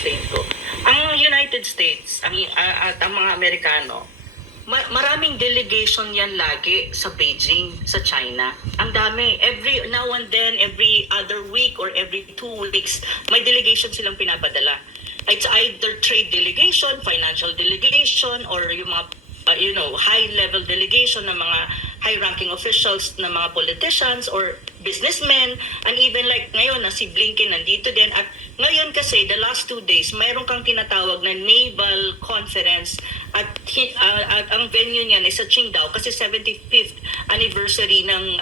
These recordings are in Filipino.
explain ko. Ang United States at ang mga Amerikano, maraming delegation yan lagi sa Beijing, sa China. Ang dami. Every now and then, every other week or every 2 weeks, may delegation silang pinapadala. It's either trade delegation, financial delegation, or yung mga high-level delegation ng mga high-ranking officials ng mga politicians or businessmen, and even like ngayon na si Blinken nandito din. At ngayon kasi, the last 2 days, mayroon kang tinatawag na naval conference at ang venue niyan ay sa Qingdao kasi 75th anniversary ng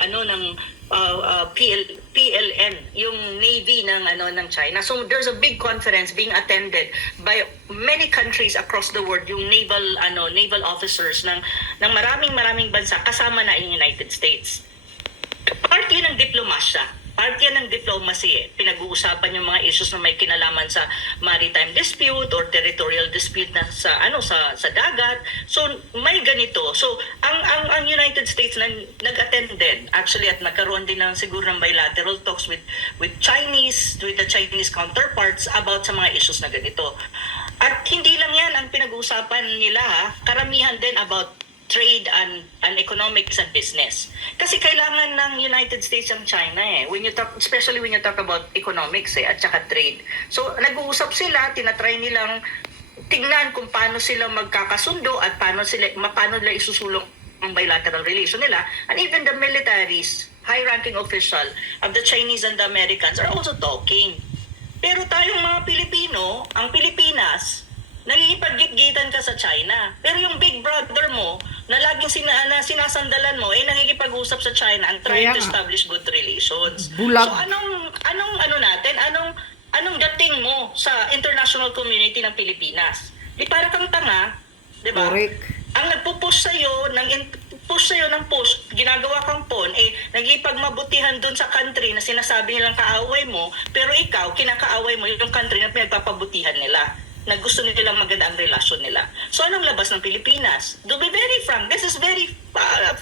PLN, yung Navy ng China. So there's a big conference being attended by many countries across the world, yung naval officers ng maraming bansa kasama na yung United States. Part yun ng diplomasya. Part yan ng diplomacy. Pinag-uusapan yung mga issues na may kinalaman sa maritime dispute or territorial dispute na sa dagat. So may ganito. So ang United States nag-attended actually at nagkaroon din ng siguro ng bilateral talks with the Chinese counterparts about sa mga issues na ganito. At hindi lang yan ang pinag-uusapan nila, karamihan din about trade and economics and business. Kasi kailangan ng United States and China especially when you talk about economics at saka trade. So nag-uusap sila, tinatry nilang tingnan kung paano sila magkakasundo at paano nila isusulong ang bilateral relation nila. And even the militaries, high-ranking official of the Chinese and the Americans are also talking. Pero tayong mga Pilipino, ang Pilipinas, nangikipag-gitgitan ka sa China. Pero yung big brother mo, na laging sinasandalan mo, nakikipag-usap sa China and trying to establish good relations. Bulag. So anong dating mo sa international community ng Pilipinas? Di para kang tanga, di ba? Correct. Ang nagpo-push sa'yo ng push, ginagawa kang pawn, nagipagmabutihan dun sa country na sinasabi nilang kaaway mo, pero ikaw, kinakaaway mo yung country na pinagpapabutihan nila, na gusto nilang maganda ang relasyon nila. So anong labas ng Pilipinas? To be very frank, this is very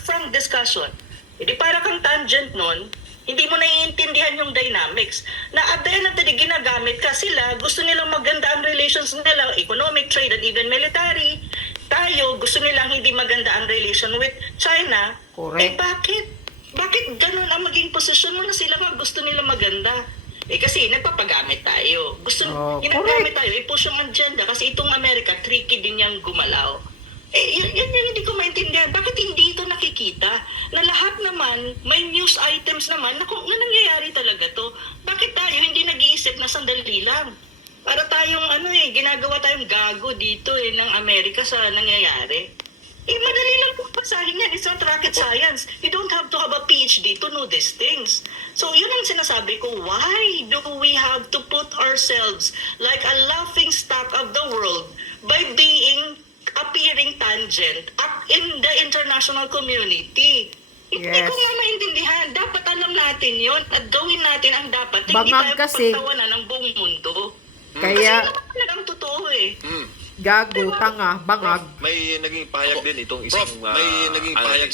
frank discussion. Hindi para kang tangent nun, hindi mo naiintindihan yung dynamics. Na at the end of the day, ginagamit ka sila, gusto nilang maganda ang relations nila, economic, trade, and even military. Tayo, gusto nilang hindi maganda ang relation with China. Correct. Bakit? Bakit ganun ang maging posisyon mo na sila gusto nila maganda? Kasi nagpapagamit tayo. Ginagamit tayo, i-push yung agenda kasi itong Amerika, tricky din yung gumalaw. Yan hindi ko maintindihan. Bakit hindi ito nakikita? Na lahat naman, may news items naman na nangyayari talaga to. Bakit tayo hindi nag-iisip na sandali lang? Para tayong ginagawa tayong gago dito ng Amerika sa nangyayari. Madali lang kung basahin yan. It's not rocket science. You don't have to have a PhD to know these things. So, yun ang sinasabi ko. Why do we have to put ourselves like a laughing stock of the world by appearing tangent up in the international community? Hindi ko nga maintindihan. Dapat alam natin yon at gawin natin ang dapat. Hindi tayo pagtawanan ng buong mundo. Kaya, kasi naman talagang totoo gago, tanga, bangag. May naging pahayag din itong isang may naging pahayag